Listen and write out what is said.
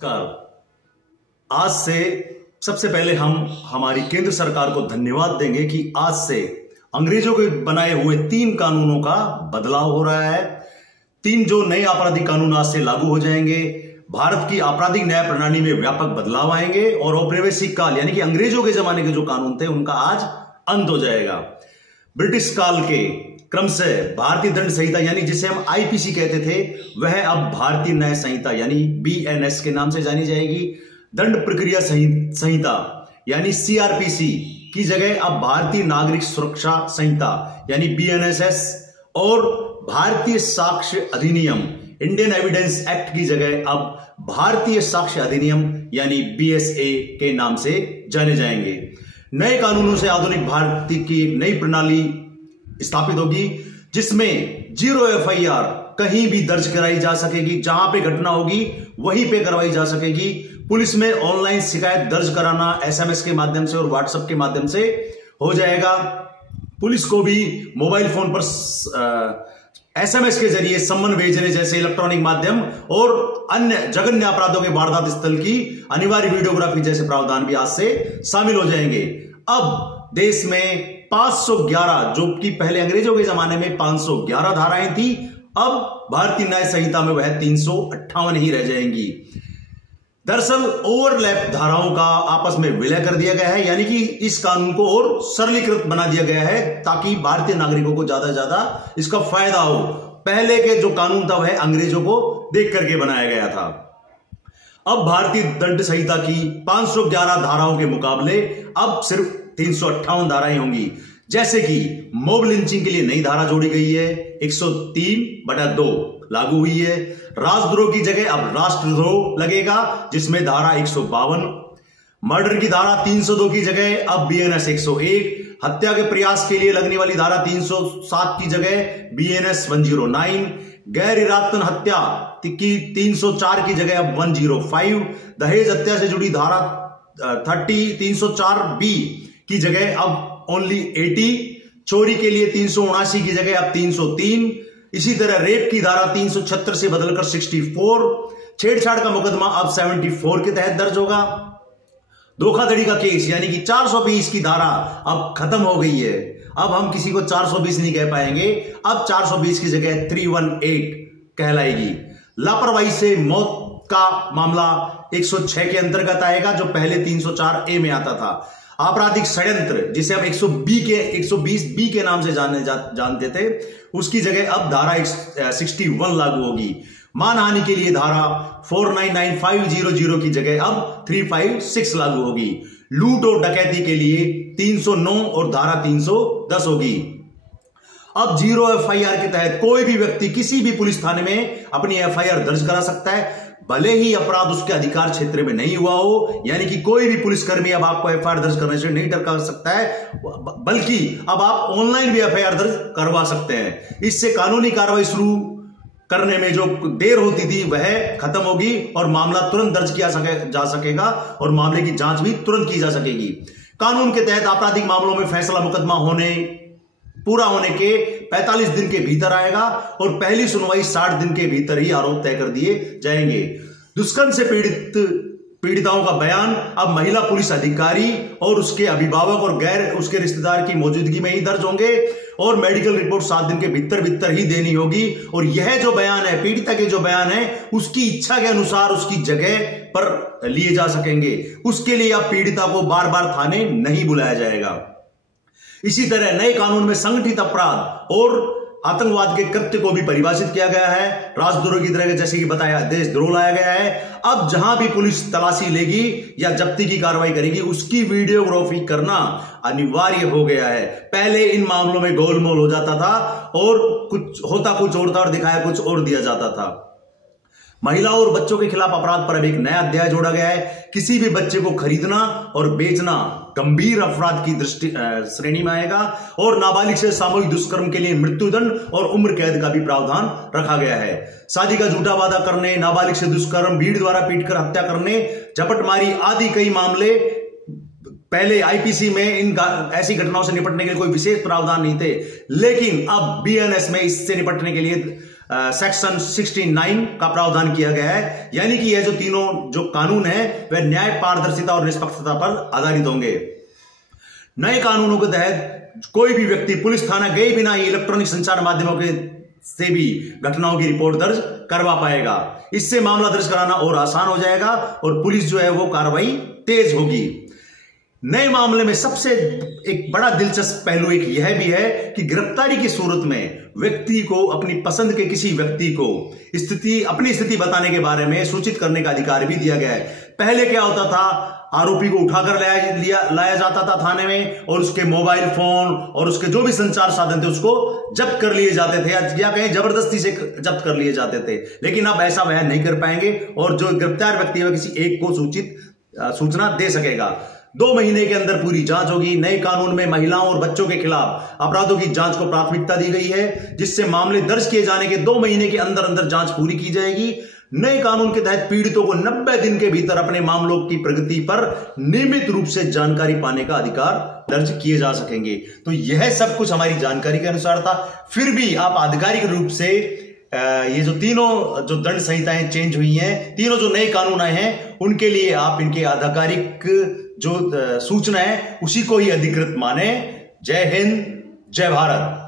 नमस्कार। आज से सबसे पहले हम हमारी केंद्र सरकार को धन्यवाद देंगे कि आज से अंग्रेजों के बनाए हुए 3 कानूनों का बदलाव हो रहा है। 3 जो नए आपराधिक कानून आज से लागू हो जाएंगे। भारत की आपराधिक न्याय प्रणाली में व्यापक बदलाव आएंगे और औपनिवेशिक काल यानी कि अंग्रेजों के जमाने के जो कानून थे उनका आज अंत हो जाएगा। ब्रिटिश काल के क्रम से भारतीय दंड संहिता यानी जिसे हम आईपीसी कहते थे वह अब भारतीय न्याय संहिता यानी बीएनएस के नाम से जानी जाएगी। दंड प्रक्रिया संहिता यानी सीआरपीसी की जगह अब भारतीय नागरिक सुरक्षा संहिता यानी बीएनएसएस और भारतीय साक्ष्य अधिनियम इंडियन एविडेंस एक्ट की जगह अब भारतीय साक्ष्य अधिनियम यानी बीएसए के नाम से जाने जाएंगे। नए कानूनों से आधुनिक भारत की एक नई प्रणाली स्थापित होगी जिसमें 0 एफआईआर कहीं भी दर्ज कराई जा सकेगी। जहां पे घटना होगी वहीं पे करवाई जा सकेगी। पुलिस में ऑनलाइन शिकायत दर्ज कराना एसएमएस के माध्यम से और व्हाट्सएप के माध्यम से हो जाएगा। पुलिस को भी मोबाइल फोन पर एसएमएस के जरिए सम्मन भेजने जैसे इलेक्ट्रॉनिक माध्यम और अन्य जघन्य अपराधों के वारदात स्थल की अनिवार्य वीडियोग्राफी जैसे प्रावधान भी आज से शामिल हो जाएंगे। अब देश में 511 जो कि पहले अंग्रेजों के जमाने में 511 धाराएं थी, अब भारतीय न्याय संहिता में वह 358 ही रह जाएंगी। दरअसल ओवरलैप धाराओं का आपस में विलय कर दिया गया है यानी कि इस कानून को और सरलीकृत बना दिया गया है ताकि भारतीय नागरिकों को ज्यादा से ज्यादा इसका फायदा हो। पहले के जो कानून था वह अंग्रेजों को देख करके बनाया गया था। अब भारतीय दंड संहिता की 511 धाराओं के मुकाबले अब सिर्फ 358 धाराएं होंगी। जैसे कि मॉब लिंचिंग के लिए नई धारा जोड़ी गई है 103/2 लागू हुई है। राष्ट्रद्रोह की जगह अब राष्ट्रद्रोह लगेगा जिसमें धारा 152। मर्डर की धारा 302 की जगह अब बीएनएस 101। हत्या के प्रयास के लिए लगने वाली धारा 307 की जगह बीएनएस 109। गैर इरादतन हत्या की 304 की जगह अब 105। दहेज हत्या से जुड़ी धारा 304B की जगह अब ओनली 80। चोरी के लिए 379 की जगह अब 303। इसी तरह रेप की धारा 376 से बदलकर 64। छेड़छाड़ का मुकदमा अब 74 के तहत दर्ज होगा। धोखाधड़ी का केस यानी कि 420 की धारा अब खत्म हो गई है। अब हम किसी को 420 नहीं कह पाएंगे, अब 420 की जगह 318 कहलाएगी। लापरवाही से मौत का मामला 106 के अंतर्गत आएगा जो पहले 304A में आता था। आपराधिक षड्यंत्र जिसे हम 120B के नाम से जानते थे उसकी जगह अब धारा 61 लागू होगी। मानहानि के लिए धारा 499500 की जगह अब 356 लागू होगी। लूट और डकैती के लिए 309 और धारा 310 होगी। अब 0 एफआईआर के तहत कोई भी व्यक्ति किसी भी पुलिस थाने में अपनी एफआईआर दर्ज करा सकता है भले ही अपराध उसके अधिकार क्षेत्र में नहीं हुआ हो। यानी कि कोई भी पुलिसकर्मी अब आपको एफआईआर दर्ज करने से नहीं डर सकता है बल्कि अब आप ऑनलाइन भी एफआईआर दर्ज करवा सकते हैं। इससे कानूनी कार्रवाई शुरू करने में जो देर होती थी वह खत्म होगी और मामला तुरंत दर्ज किया जा सकेगा और मामले की जांच भी तुरंत की जा सकेगी। कानून के तहत आपराधिक मामलों में फैसला मुकदमा पूरा होने के 45 दिन के भीतर आएगा और पहली सुनवाई 60 दिन के भीतर ही आरोप तय कर दिए जाएंगे। दुष्कर्म से पीड़िताओं का बयान अब महिला पुलिस अधिकारी और उसके अभिभावक और गैर उसके रिश्तेदार की मौजूदगी में ही दर्ज होंगे और मेडिकल रिपोर्ट 7 दिन के भीतर ही देनी होगी। और यह जो बयान है पीड़िता के जो बयान है उसकी इच्छा के अनुसार उसकी जगह पर लिए जा सकेंगे। उसके लिए अब पीड़िता को बार बार थाने नहीं बुलाया जाएगा। इसी तरह नए कानून में संगठित अपराध और आतंकवाद के कृत्य को भी परिभाषित किया गया है। राष्ट्रद्रोह की तरह जैसे कि बताया देशद्रोह लाया गया है। अब जहां भी पुलिस तलाशी लेगी या जब्ती की कार्रवाई करेगी उसकी वीडियोग्राफी करना अनिवार्य हो गया है। पहले इन मामलों में गोलमोल हो जाता था और कुछ होता कुछ और था और दिखाया कुछ और दिया जाता था। महिलाओं और बच्चों के खिलाफ अपराध पर अब एक नया अध्याय जोड़ा गया है। किसी भी बच्चे को खरीदना और बेचना गंभीर अपराध की श्रेणी में आएगा और नाबालिग से सामूहिक दुष्कर्म के लिए मृत्युदंड और उम्र कैद का भी प्रावधान रखा गया है। शादी का झूठा वादा करने, नाबालिग से दुष्कर्म, भीड़ द्वारा पीटकर हत्या करने, झपटमारी आदि कई मामले पहले आईपीसी में ऐसी घटनाओं से निपटने के लिए कोई विशेष प्रावधान नहीं थे, लेकिन अब बीएनएस में इससे निपटने के लिए सेक्शन 69 का प्रावधान किया गया है। यानी कि यह जो तीनों जो कानून है वह न्याय, पारदर्शिता और निष्पक्षता पर आधारित होंगे। नए कानूनों के तहत कोई भी व्यक्ति पुलिस थाना गए बिना ही इलेक्ट्रॉनिक संचार माध्यमों के से भी घटनाओं की रिपोर्ट दर्ज करवा पाएगा। इससे मामला दर्ज कराना और आसान हो जाएगा और पुलिस जो है वो कार्रवाई तेज होगी। नए मामले में सबसे एक बड़ा दिलचस्प पहलू एक यह भी है कि गिरफ्तारी की सूरत में व्यक्ति को अपनी पसंद के किसी व्यक्ति को अपनी स्थिति बताने के बारे में सूचित करने का अधिकार भी दिया गया है। पहले क्या होता था, आरोपी को उठाकर लाया जाता था थाने में और उसके मोबाइल फोन और उसके जो भी संचार साधन थे उसको जब्त कर लिए जाते थे या कहीं जबरदस्ती से जब्त कर लिए जाते थे। लेकिन अब ऐसा वह नहीं कर पाएंगे और जो गिरफ्तार व्यक्ति है किसी एक को सूचना दे सकेगा। 2 महीने के अंदर पूरी जांच होगी। नए कानून में महिलाओं और बच्चों के खिलाफ अपराधों की जांच को प्राथमिकता दी गई है, जिससे मामले दर्ज किए जाने के 2 महीने के अंदर अंदर जांच पूरी की जाएगी। नए कानून के तहत पीड़ितों को 90 दिन के भीतर अपने मामलों की प्रगति पर नियमित रूप से जानकारी पाने का अधिकार दर्ज किए जा सकेंगे। तो यह सब कुछ हमारी जानकारी के अनुसार था। फिर भी आप आधिकारिक रूप से ये जो तीनों जो दंड संहिताएं चेंज हुई हैं, तीनों जो नए कानून आए हैं, उनके लिए आप इनके आधिकारिक जो सूचना है उसी को ही अधिकृत माने। जय हिंद, जय भारत।